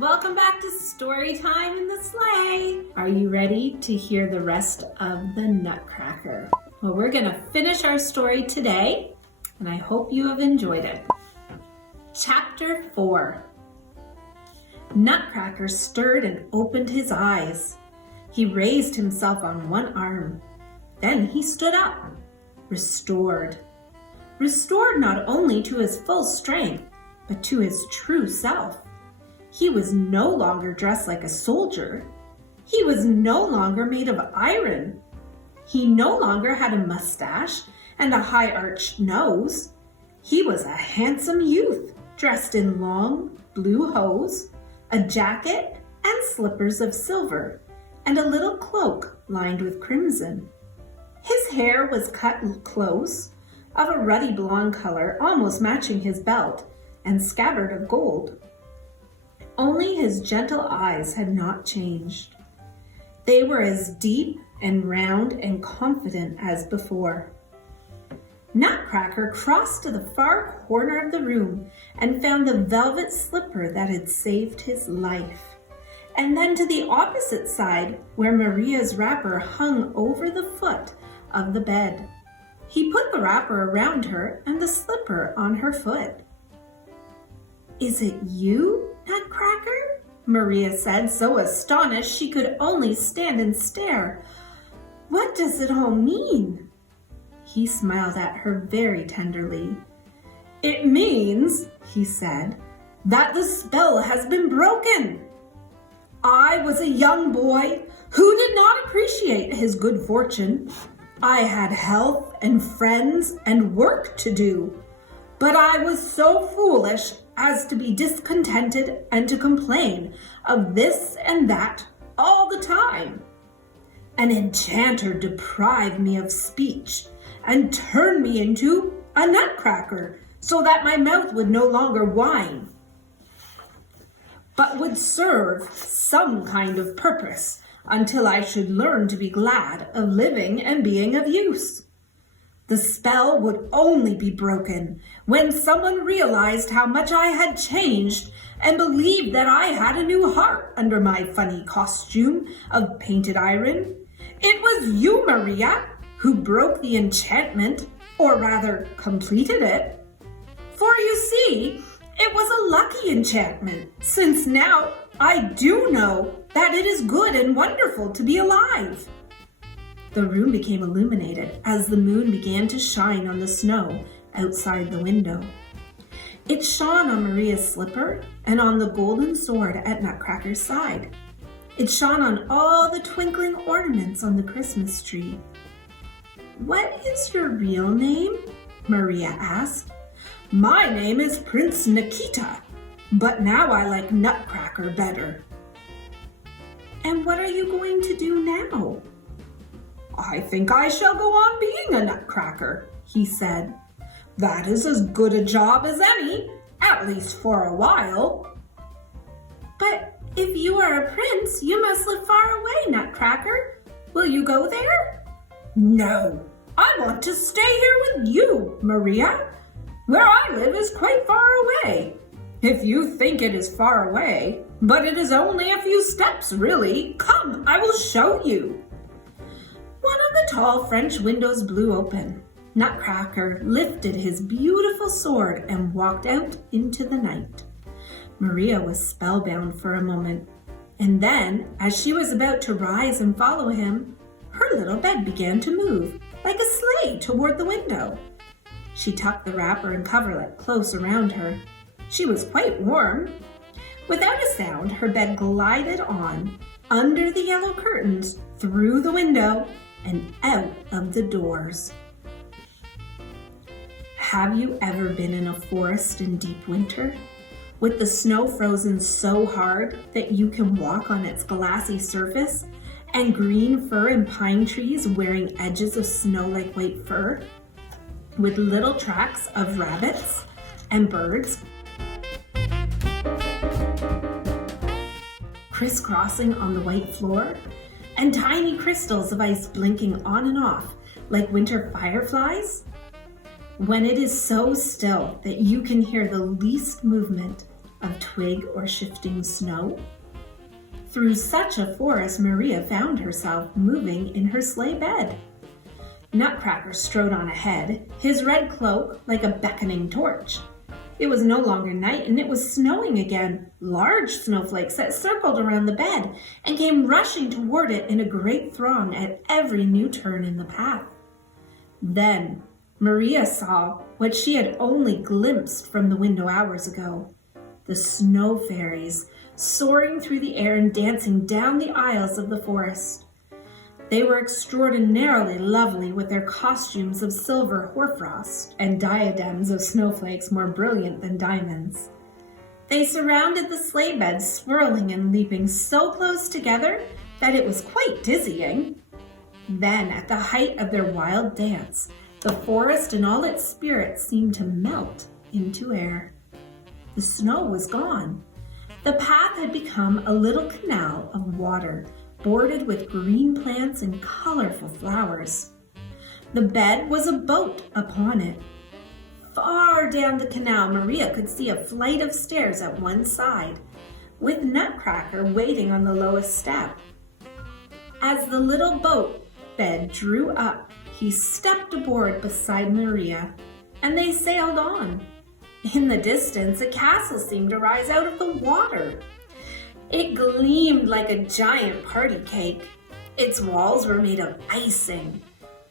welcome back to Storytime in the Sleigh. Are you ready to hear the rest of the Nutcracker? Well, we're going to finish our story today, and I hope you have enjoyed it. Chapter 4. Nutcracker stirred and opened his eyes. He raised himself on one arm. Then he stood up, restored. Restored not only to his full strength, but to his true self. He was no longer dressed like a soldier. He was no longer made of iron. He no longer had a mustache and a high-arched nose. He was a handsome youth, dressed in long blue hose, a jacket and slippers of silver, and a little cloak lined with crimson. His hair was cut close, of a ruddy blonde color, almost matching his belt, and scabbard of gold. Only his gentle eyes had not changed. They were as deep and round and confident as before. Nutcracker crossed to the far corner of the room and found the velvet slipper that had saved his life, and then to the opposite side where Maria's wrapper hung over the foot of the bed. He put the wrapper around her and the slipper on her foot. "Is it you, Nutcracker?" Maria said, so astonished she could only stand and stare. "What does it all mean?" He smiled at her very tenderly. "It means," he said, "that the spell has been broken. I was a young boy who did not appreciate his good fortune. I had health and friends and work to do, but I was so foolish as to be discontented and to complain of this and that all the time. An enchanter deprived me of speech and turned me into a nutcracker so that my mouth would no longer whine, but would serve some kind of purpose until I should learn to be glad of living and being of use. The spell would only be broken when someone realized how much I had changed and believed that I had a new heart under my funny costume of painted iron. It was you, Maria, who broke the enchantment, or rather completed it. For you see, it was a lucky enchantment, since now I do know that it is good and wonderful to be alive." The room became illuminated as the moon began to shine on the snow outside the window. It shone on Maria's slipper and on the golden sword at Nutcracker's side. It shone on all the twinkling ornaments on the Christmas tree. "What is your real name?" Maria asked. "My name is Prince Nikita, but now I like Nutcracker better." "And what are you going to do now?" "I think I shall go on being a nutcracker," he said. "That is as good a job as any, at least for a while." "But if you are a prince, you must live far away, Nutcracker. Will you go there?" "No, I want to stay here with you, Maria. Where I live is quite far away. If you think it is far away, but it is only a few steps, really. Come, I will show you." One of the tall French windows blew open. Nutcracker lifted his beautiful sword and walked out into the night. Maria was spellbound for a moment, and then, as she was about to rise and follow him, her little bed began to move, like a sleigh, toward the window. She tucked the wrapper and coverlet close around her. She was quite warm. Without a sound, her bed glided on, under the yellow curtains, through the window, and out of the doors. Have you ever been in a forest in deep winter, with the snow frozen so hard that you can walk on its glassy surface, and green fir and pine trees wearing edges of snow like white fur, with little tracks of rabbits and birds crisscrossing on the white floor, and tiny crystals of ice blinking on and off like winter fireflies? When it is so still that you can hear the least movement of twig or shifting snow. Through such a forest Maria found herself moving in her sleigh bed. Nutcracker strode on ahead, his red cloak like a beckoning torch. It was no longer night, and it was snowing again, large snowflakes that circled around the bed and came rushing toward it in a great throng at every new turn in the path. Then Maria saw what she had only glimpsed from the window hours ago. The snow fairies, soaring through the air and dancing down the aisles of the forest. They were extraordinarily lovely with their costumes of silver hoarfrost and diadems of snowflakes more brilliant than diamonds. They surrounded the sleigh bed, swirling and leaping so close together that it was quite dizzying. Then, at the height of their wild dance, the forest and all its spirits seemed to melt into air. The snow was gone. The path had become a little canal of water, bordered with green plants and colorful flowers. The bed was a boat upon it. Far down the canal, Maria could see a flight of stairs at one side, with Nutcracker waiting on the lowest step. As the little boat bed drew up, he stepped aboard beside Maria, and they sailed on. In the distance, a castle seemed to rise out of the water. It gleamed like a giant party cake. Its walls were made of icing.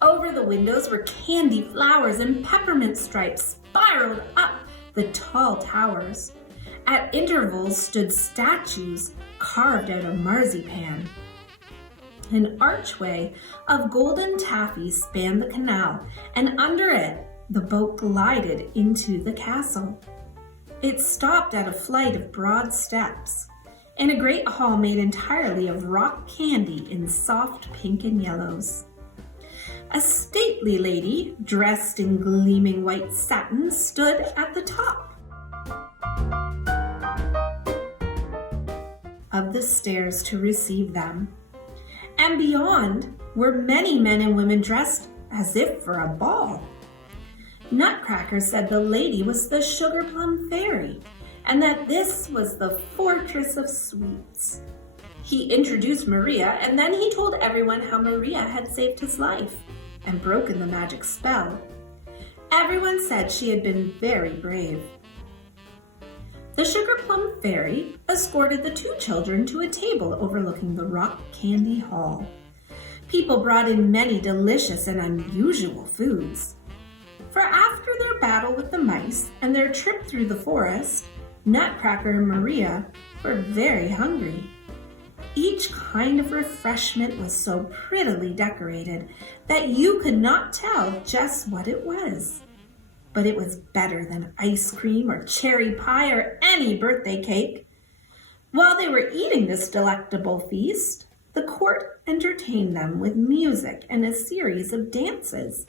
Over the windows were candy flowers, and peppermint stripes spiraled up the tall towers. At intervals stood statues carved out of marzipan. An archway of golden taffy spanned the canal, and under it the boat glided into the castle. It stopped at a flight of broad steps, in a great hall made entirely of rock candy in soft pink and yellows. A stately lady, dressed in gleaming white satin, stood at the top of the stairs to receive them. And beyond were many men and women dressed as if for a ball. Nutcracker said the lady was the Sugar Plum Fairy, and that this was the fortress of sweets. He introduced Maria, and then he told everyone how Maria had saved his life and broken the magic spell. Everyone said she had been very brave. The Sugar Plum Fairy escorted the two children to a table overlooking the rock candy hall. People brought in many delicious and unusual foods. For after their battle with the mice and their trip through the forest, Nutcracker and Maria were very hungry. Each kind of refreshment was so prettily decorated that you could not tell just what it was. But it was better than ice cream or cherry pie or any birthday cake. While they were eating this delectable feast, the court entertained them with music and a series of dances,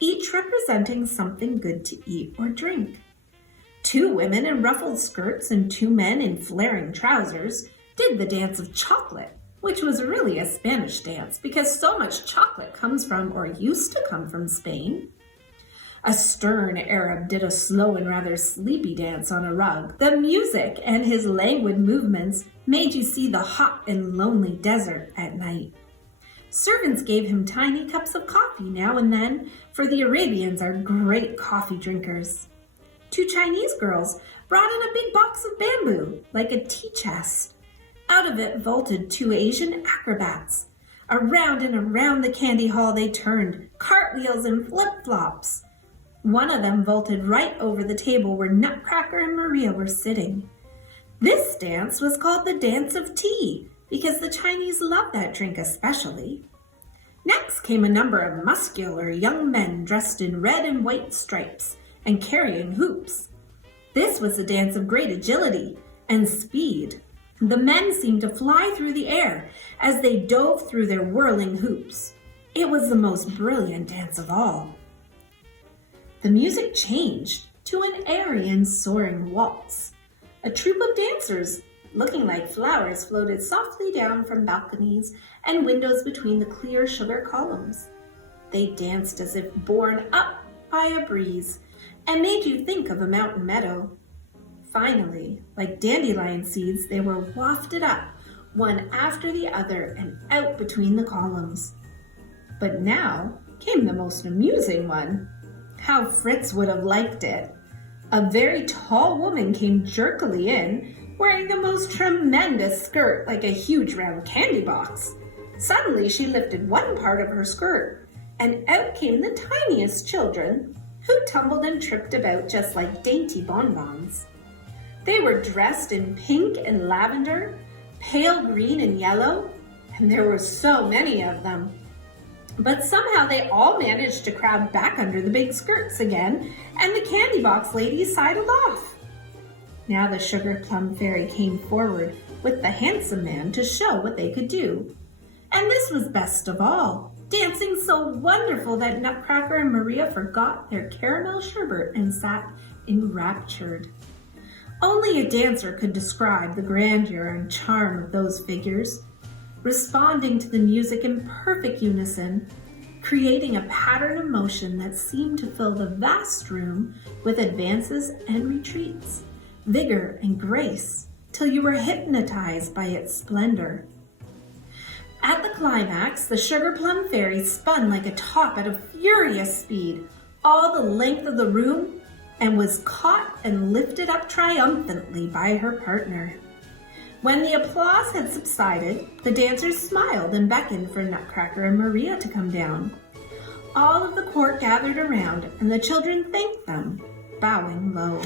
each representing something good to eat or drink. 2 women in ruffled skirts and 2 men in flaring trousers did the dance of chocolate, which was really a Spanish dance because so much chocolate comes from or used to come from Spain. A stern Arab did a slow and rather sleepy dance on a rug. The music and his languid movements made you see the hot and lonely desert at night. Servants gave him tiny cups of coffee now and then, for the Arabians are great coffee drinkers. 2 Chinese girls brought in a big box of bamboo, like a tea chest. Out of it vaulted 2 Asian acrobats. Around and around the candy hall they turned, cartwheels and flip-flops. One of them vaulted right over the table where Nutcracker and Maria were sitting. This dance was called the Dance of Tea, because the Chinese love that drink especially. Next came a number of muscular young men dressed in red and white stripes and carrying hoops. This was a dance of great agility and speed. The men seemed to fly through the air as they dove through their whirling hoops. It was the most brilliant dance of all. The music changed to an airy and soaring waltz. A troupe of dancers, looking like flowers, floated softly down from balconies and windows between the clear sugar columns. They danced as if borne up by a breeze and made you think of a mountain meadow. Finally, like dandelion seeds, they were wafted up, one after the other, and out between the columns. But now came the most amusing one. How Fritz would have liked it. A very tall woman came jerkily in, wearing the most tremendous skirt like a huge round candy box. Suddenly she lifted one part of her skirt, and out came the tiniest children, who tumbled and tripped about just like dainty bonbons. They were dressed in pink and lavender, pale green and yellow, and there were so many of them. But somehow they all managed to crowd back under the big skirts again, and the candy box ladies sidled off. Now the sugar plum fairy came forward with the handsome man to show what they could do. And this was best of all, dancing so wonderful that Nutcracker and Maria forgot their caramel sherbet and sat enraptured. Only a dancer could describe the grandeur and charm of those figures, responding to the music in perfect unison, creating a pattern of motion that seemed to fill the vast room with advances and retreats, vigor and grace, till you were hypnotized by its splendor. At the climax, the sugar plum fairy spun like a top at a furious speed, all the length of the room, and was caught and lifted up triumphantly by her partner. When the applause had subsided, the dancers smiled and beckoned for Nutcracker and Maria to come down. All of the court gathered around, and the children thanked them, bowing low.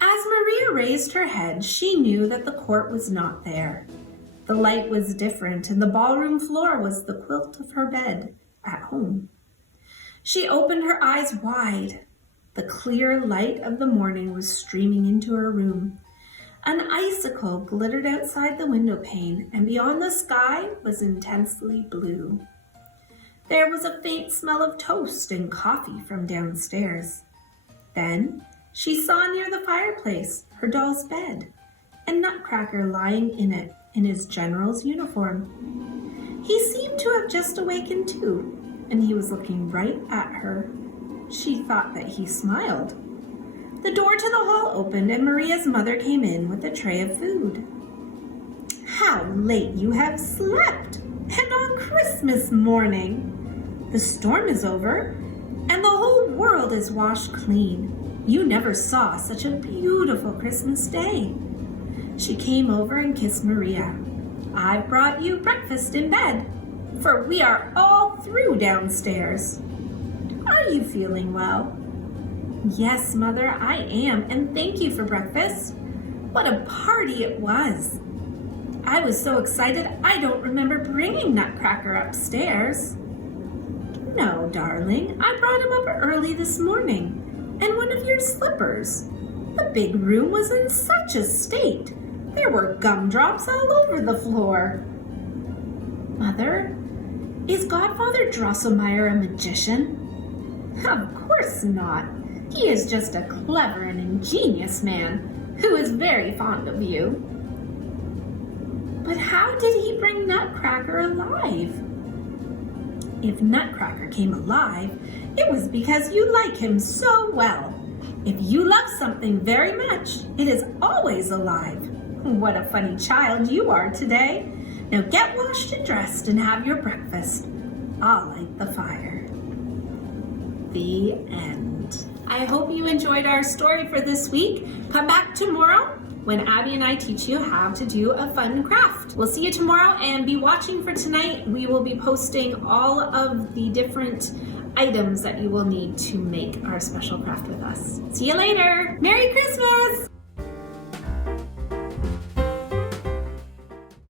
As Maria raised her head, she knew that the court was not there. The light was different, and the ballroom floor was the quilt of her bed at home. She opened her eyes wide. The clear light of the morning was streaming into her room. An icicle glittered outside the window pane, and beyond the sky was intensely blue. There was a faint smell of toast and coffee from downstairs. Then she saw near the fireplace her doll's bed, and Nutcracker lying in it in his general's uniform. He seemed to have just awakened too, and he was looking right at her. She thought that he smiled. The door to the hall opened, and Maria's mother came in with a tray of food. "How late you have slept, and on Christmas morning! The storm is over, and the whole world is washed clean. You never saw such a beautiful Christmas day." She came over and kissed Maria. "I've brought you breakfast in bed, for we are all through downstairs. Are you feeling well?" "Yes, Mother, I am, and thank you for breakfast. What a party it was. I was so excited I don't remember bringing Nutcracker upstairs." "No, darling, I brought him up early this morning, and one of your slippers. The big room was in such a state. There were gumdrops all over the floor." "Mother, is Godfather Drosselmeyer a magician?" "Of course not. He is just a clever and ingenious man who is very fond of you." "But how did he bring Nutcracker alive?" "If Nutcracker came alive, it was because you like him so well. If you love something very much, it is always alive. What a funny child you are today. Now get washed and dressed and have your breakfast. I'll light the fire." The end. I hope you enjoyed our story for this week. Come back tomorrow when Abby and I teach you how to do a fun craft. We'll see you tomorrow, and be watching for tonight. We will be posting all of the different items that you will need to make our special craft with us. See you later. Merry Christmas!